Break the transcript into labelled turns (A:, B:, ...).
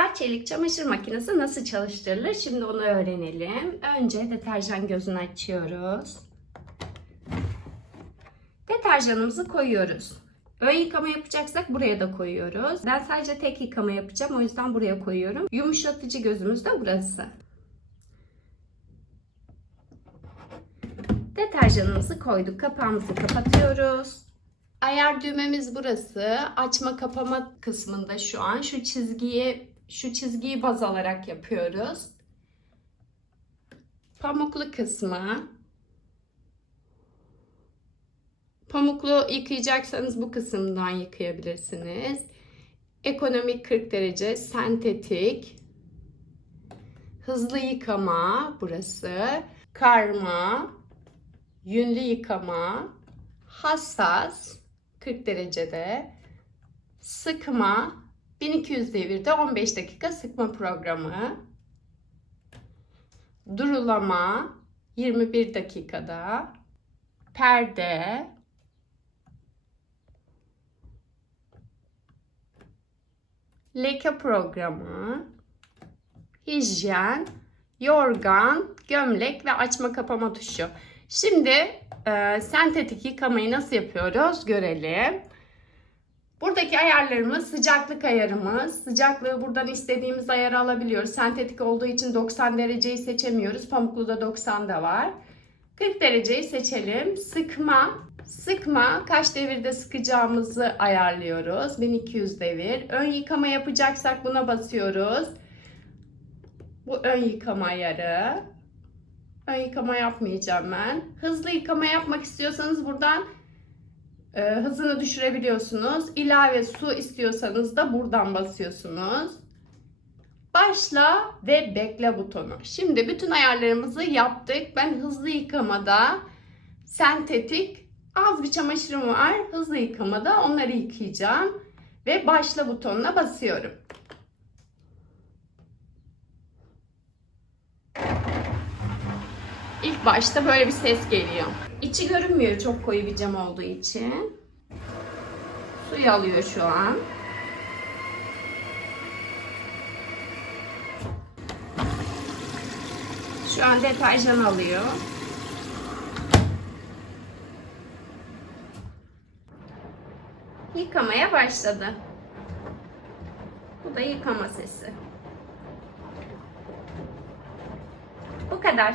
A: Ağır çelik çamaşır makinesi nasıl çalıştırılır? Şimdi onu öğrenelim. Önce deterjan gözünü açıyoruz. Deterjanımızı koyuyoruz. Ön yıkama yapacaksak buraya da koyuyoruz. Ben sadece tek yıkama yapacağım. O yüzden buraya koyuyorum. Yumuşatıcı gözümüz de burası. Deterjanımızı koyduk. Kapağımızı kapatıyoruz. Ayar düğmemiz burası. Açma kapama kısmında şu an. Şu çizgiyi şu çizgiyi baz alarak yapıyoruz. Pamuklu kısmı. Pamuklu yıkayacaksanız bu kısımdan yıkayabilirsiniz. Ekonomik 40 derece, sentetik. Hızlı yıkama burası. Karma, yünlü yıkama, hassas 40 derecede, sıkma 1200 devirde 15 dakika sıkma programı, durulama 21 dakikada, perde, leke programı, hijyen, yorgan, gömlek ve açma kapama tuşu. Şimdi e, sentetik yıkamayı nasıl yapıyoruz? Görelim. Buradaki ayarlarımız sıcaklık ayarımız. Sıcaklığı buradan istediğimiz ayarı alabiliyoruz. Sentetik olduğu için 90 dereceyi seçemiyoruz. Pamuklu da 90 da var. 40 dereceyi seçelim. Sıkma. Sıkma kaç devirde sıkacağımızı ayarlıyoruz. 1200 devir. Ön yıkama yapacaksak buna basıyoruz. Bu ön yıkama ayarı. Ön yıkama yapmayacağım ben. Hızlı yıkama yapmak istiyorsanız buradan e, hızını düşürebiliyorsunuz. İlave su istiyorsanız da buradan basıyorsunuz. Başla ve bekle butonu. Şimdi bütün ayarlarımızı yaptık. Ben hızlı yıkamada sentetik az bir çamaşırım var. Hızlı yıkamada onları yıkayacağım. Ve başla butonuna basıyorum. İlk başta böyle bir ses geliyor. İçi görünmüyor çok koyu bir cam olduğu için. Suyu alıyor şu an. Şu an deterjan alıyor. Yıkamaya başladı. Bu da yıkama sesi. Bu kadar.